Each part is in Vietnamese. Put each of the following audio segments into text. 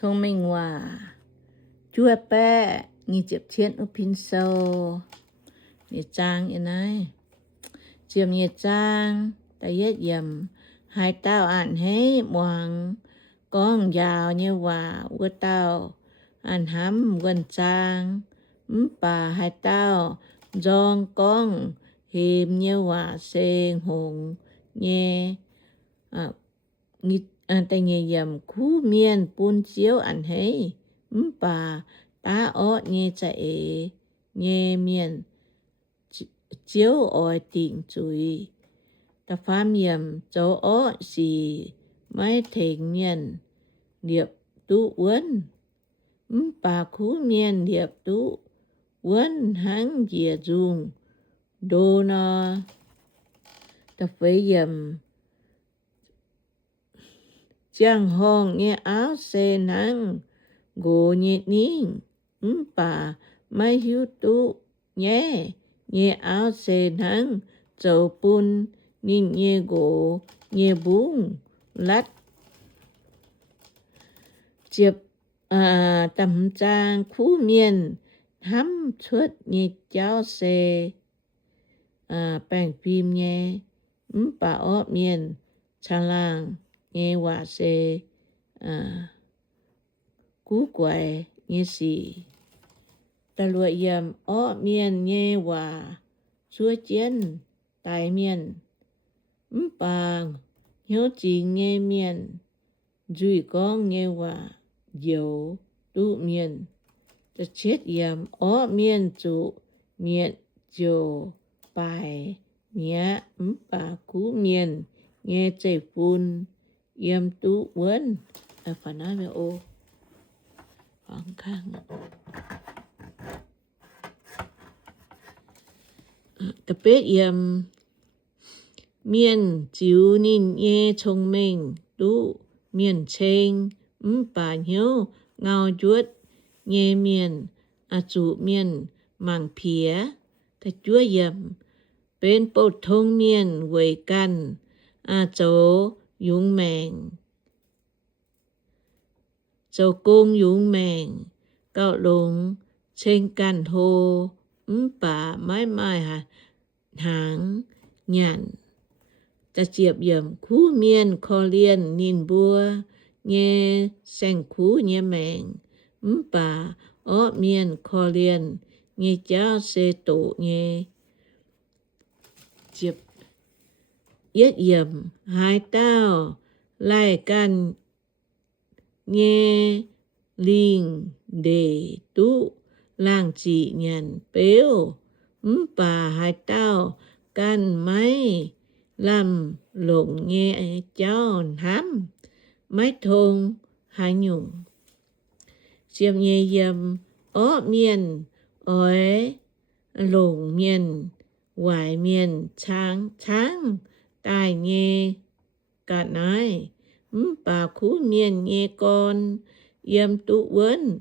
聪明话，做白你接天有平手，你张อีnày, chiếm nhiệt trang, ta yết yểm, hai tao ăn hết muang, con giàu như hòa của tao, ăn hắm quần trang, bà hai tao, dòng con, hiểm như hòa sen hùng, nhé, tay nhẹ yểm khu miên bún chiếu ăn hết, bà ta ở nhé chạy, nhé miên, chiếu ở tỉnh chuối, ta phàm yểm chỗ ở xì mấy thành miên điệp tu uốn, bà khu miên điệp tu uốn hăng dìa dùng đồ nó, ta phải yểm chẳng hong nghe áo sen hăng gồ nhẹ nín, bà mấy hiếu tu nhé nhẹ áo sen hăng dầu bún nín nhẹ gỗ nhẹ bún lát chiếp tầm trang khu miên hắm suốt nhẹ cháo xe bánh phim nhé bà ớt miên cha lang nhé hòa xe cú quậy nhé xì ta lụa yểm ớt miên nhé hòa chúa chiến tài miên bà nhớ chỉ nghe miên duy con nghe hòa dấu tu miên ta chết yểm ớt miên chủ miên dấu bài nhé bà cú miên nghe chạy phun yểm tu uốn phải nói với ô khoảng khang tập biết yểm miên chiếu nín nghe thông minh tu miên chênh bà nhớ ngao chuột nghe miên chủ miên mảng phía ta chúa yểm bên bộ thông miên quầy căn chỗ dũng mèn chỗ cung dũng mèn cạo lùng trên căn hồ bà mãi mãi hàng nhàn ta chiệp yểm khu miên kho liên nín bua nghe sen khu nhé mèn bà ở miên kho liên nghe cháu xe tổ nghe chiệp yết yểm hai tao lại căn nghe linh để tu làng chỉ nhận béo bà hai tao căn máy làm lộn nghe cháu hám máy thôn hai nhung chiêm nhẹ yểm ở miền ơi lộn miền ngoài miền trắng trắng tai nghe cả nói bà khu miền nghe con yểm tu uốn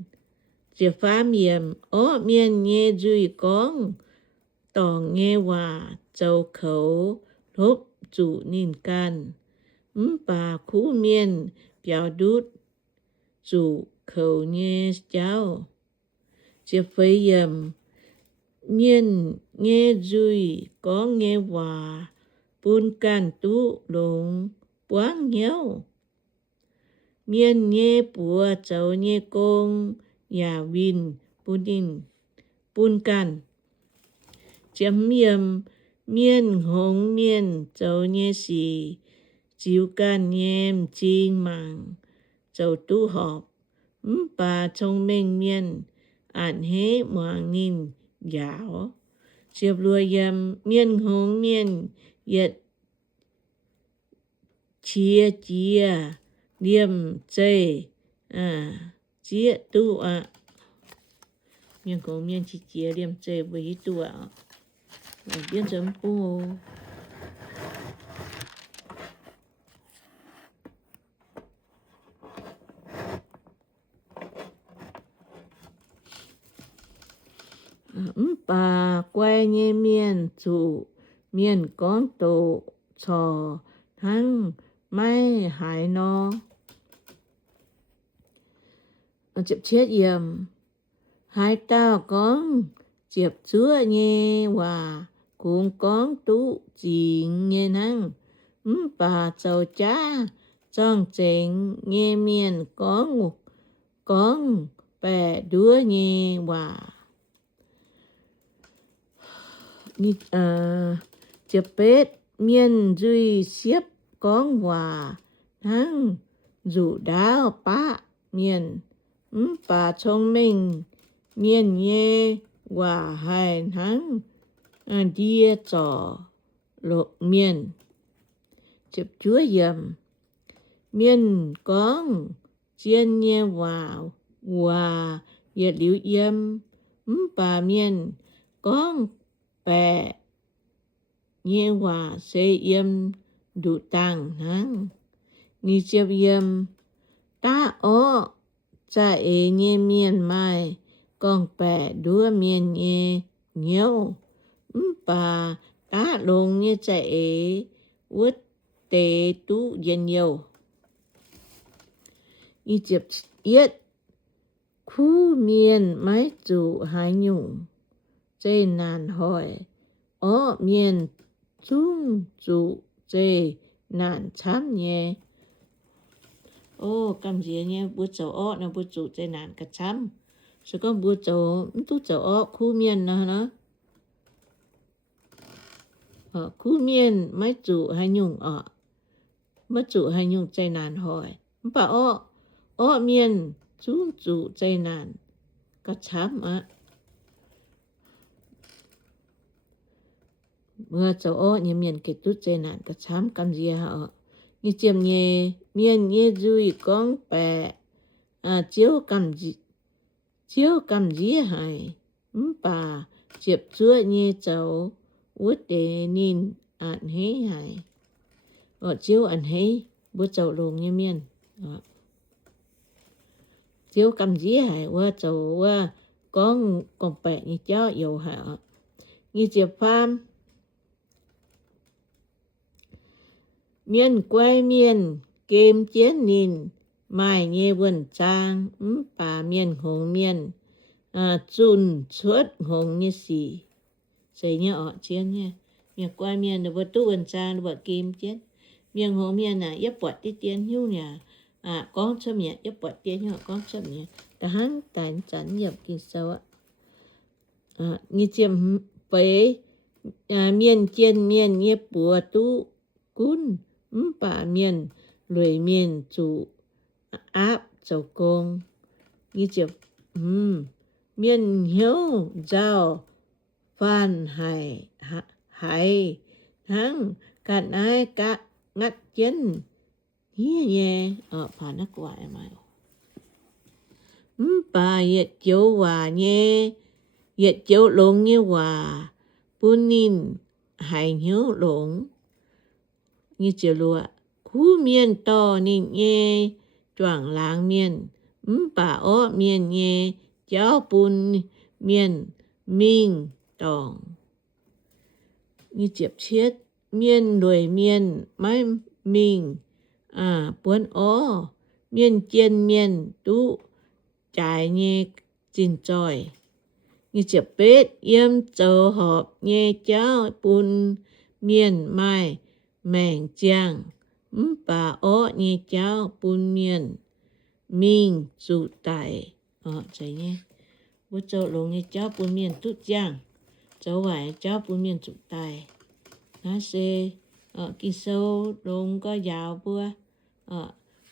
chỉ phàm yểm ở miền nghe duy con tỏ nghe hòa châu khẩu hốp chủ nín can bà khu miền biểu đút chủ khẩu nghe cháu chỉ phải yểm miên nghe duy có nghe hòa bún can tu lùng quáng nhau miên nghe bùa cháu nghe công nhà vin bún can chấm yểm miên hồng miên cháu nghe xì chiếu can nhem chinh màng cháu tu họp bà thông minh miên ăn hết mọi nghìn giáo chiệp lùa yểm miên hồng miên yết chia liêm chê chia tu miên hồng miên chia liêm chê với tu biên chấm cô bà quay nghe miên chủ miên con tổ trò thăng mai hải nó chụp chết yếm hai tao con chụp chúa nghe hòa cũng con tú chỉ nghe năng bà cháu cha trong chén nghe miền con bè đứa nghe hòa chụp bết miền duy xếp con hòa năng dù đáo bá miền bà thông minh miền nghe hòa hai năng đi trò lộ miền chụp chúa yếm miền con chiên nghe vào hòa yết liễu yếm bà miền con bè nghe hòa sẽ yếm đủ tăng năng ni chụp yếm ta ó cha nghe miền mai con bè đua miền nghe nhiều bà ta lông nghe chạy út tế tú yên nhiều y chụp yết khu miền máy chủ hai nhung dây nàn hỏi ó miền chung chủ dây nàn chám nhé ô cầm gì nhé bữa cháu ó là bữa chủ dây nàn cả chám rồi con bữa cháu tú cháu ó khu miền nó khu miền máy chủ hai nhung máy chủ hai nhung dây nàn hỏi bà ó miền chung chủ dây nàn cả chám mưa cháu ó như miền kết tút dây nàn cả chám cầm gì hả như chiêm nhé miền nhé duy con bè chiếu cầm gì hay bà chiếp chúa nhé cháu út để nhìn ăn hế hay chiếu ăn hế bữa cháu lồng như miền chiếu cầm gì hay cháu con bè như cháu yêu hả như chiếp pham miền quay miền kem chiến nhìn mai nghe vườn trang bà miền hồng miền chun suốt hồng như xì xây nhá chiến nha miền quay miền là vườn tu vườn trang là vườn kem chiến miền hồng miền là yếp bọt tí tiền hiu nhà con cho miền yếp bọt tiền hiu con cho miền cả hắn tán chắn nhập kinh sâu như chiêm bế miền chiên miền như bùa tu cún bà miền lười miền chủ áp cháu công như chụp miền hiếu giao phan hải thắng cạn ai cả ngắt chân hia nhé phản nó quả em ai bà yết chiếu hòa nhé yết chiếu lông như hòa bún nín hải hiếu lông như chiều lụa khu miền to nín nhé choàng láng miền bà ó miền nhé cháu bún miền minh tòng như chiếp chiết miền đuổi miền máy mình bún ó miền chiên miền tú trái nhé chín tròi như chiếp bết yếm châu họp nhé cháu bún miền mai mèn chiang bà ó nhé cháu bún miền mình chủ tài chạy nhé bố châu lông nhé cháu bún miền tút giang cháu vải cháu bún miền chủ tài nó sẽ kinh sâu lông có giàu bữa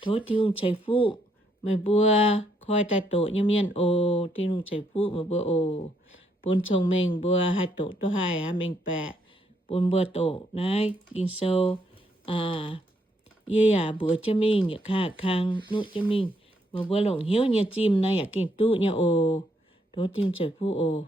thối thương chạy phụ mày bữa khoi tai tổ như miền ồ thương chạy phụ mà bữa ồ bún chồng mình bữa hai tổ tôi hai mình bè bún bữa tổ này kinh sâu bữa cho mình nhạc khả khang nụ cho mình mà bữa lồng hiếu nhà chim này kinh tụ nhà ồ thối thương chạy phụ ồ